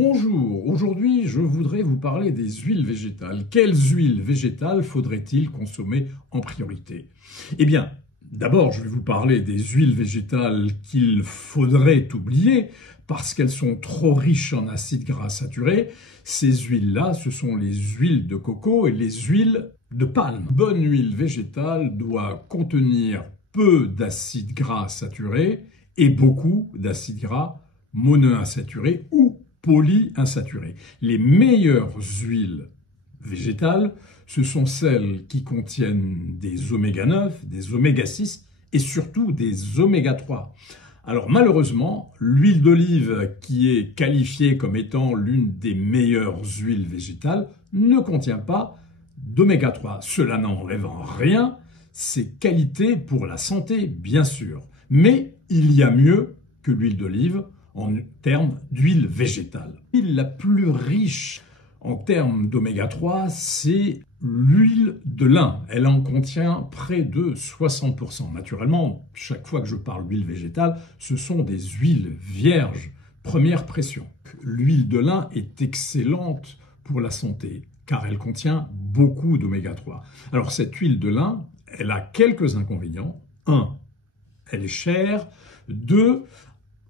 Bonjour, aujourd'hui je voudrais vous parler des huiles végétales. Quelles huiles végétales faudrait-il consommer en priorité? Eh bien, d'abord je vais vous parler des huiles végétales qu'il faudrait oublier parce qu'elles sont trop riches en acides gras saturés. Ces huiles-là, ce sont les huiles de coco et les huiles de palme. Une bonne huile végétale doit contenir peu d'acides gras saturés et beaucoup d'acides gras monoinsaturés ou polyinsaturés. Les meilleures huiles végétales, ce sont celles qui contiennent des oméga 9, des oméga 6 et surtout des oméga 3. Alors malheureusement, l'huile d'olive, qui est qualifiée comme étant l'une des meilleures huiles végétales, ne contient pas d'oméga 3. Cela n'enlève en rien ses qualités pour la santé, bien sûr. Mais il y a mieux que l'huile d'olive en termes d'huile végétale. L'huile la plus riche en termes d'oméga 3, c'est l'huile de lin. Elle en contient près de 60%. Naturellement, chaque fois que je parle d'huile végétale, ce sont des huiles vierges, première pression. L'huile de lin est excellente pour la santé, car elle contient beaucoup d'oméga 3. Alors cette huile de lin, elle a quelques inconvénients. 1, elle est chère. 2,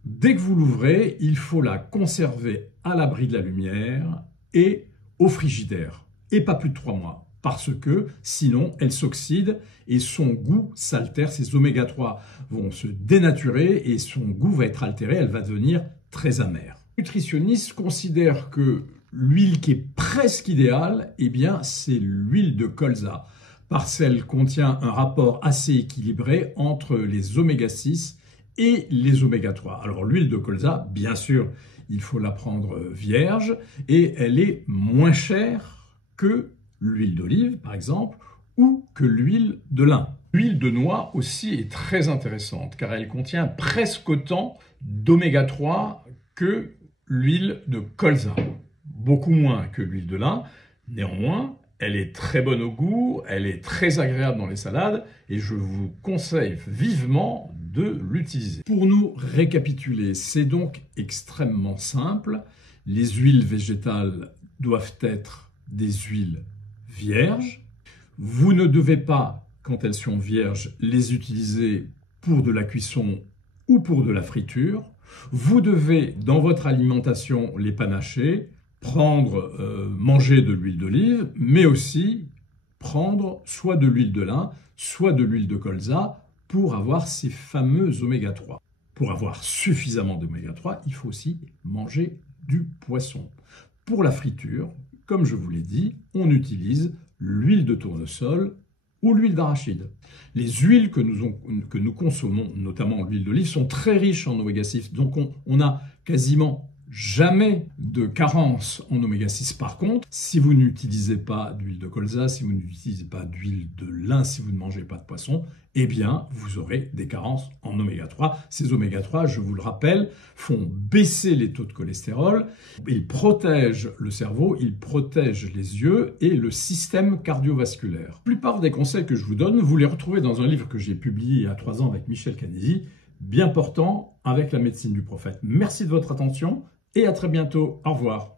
dès que vous l'ouvrez, il faut la conserver à l'abri de la lumière et au frigidaire, et pas plus de 3 mois, parce que sinon elle s'oxyde et son goût s'altère, ses oméga 3 vont se dénaturer et son goût va être altéré, elle va devenir très amère. Les nutritionnistes considèrent que l'huile qui est presque idéale, eh bien, c'est l'huile de colza, parce qu'elle contient un rapport assez équilibré entre les oméga 6 et les oméga 3. Alors l'huile de colza, bien sûr, il faut la prendre vierge et elle est moins chère que l'huile d'olive, par exemple, ou que l'huile de lin. L'huile de noix aussi est très intéressante car elle contient presque autant d'oméga 3 que l'huile de colza. Beaucoup moins que l'huile de lin. Néanmoins, elle est très bonne au goût, elle est très agréable dans les salades et je vous conseille vivement de l'utiliser. Pour nous récapituler, c'est donc extrêmement simple. Les huiles végétales doivent être des huiles vierges. Vous ne devez pas, quand elles sont vierges, les utiliser pour de la cuisson ou pour de la friture. Vous devez, dans votre alimentation, les panacher, manger de l'huile d'olive, mais aussi prendre soit de l'huile de lin, soit de l'huile de colza pour avoir ces fameux oméga 3. Pour avoir suffisamment d'oméga 3, il faut aussi manger du poisson. Pour la friture, comme je vous l'ai dit, on utilise l'huile de tournesol ou l'huile d'arachide. Les huiles que nous consommons, notamment l'huile d'olive, sont très riches en oméga 6, donc on a quasiment jamais de carence en oméga 6. Par contre, si vous n'utilisez pas d'huile de colza, si vous n'utilisez pas d'huile de lin, si vous ne mangez pas de poisson, eh bien, vous aurez des carences en oméga 3. Ces oméga 3, je vous le rappelle, font baisser les taux de cholestérol, ils protègent le cerveau, ils protègent les yeux et le système cardiovasculaire. La plupart des conseils que je vous donne, vous les retrouvez dans un livre que j'ai publié il y a 3 ans avec Michel Canesi, Bien portant avec la médecine du prophète. Merci de votre attention et à très bientôt. Au revoir.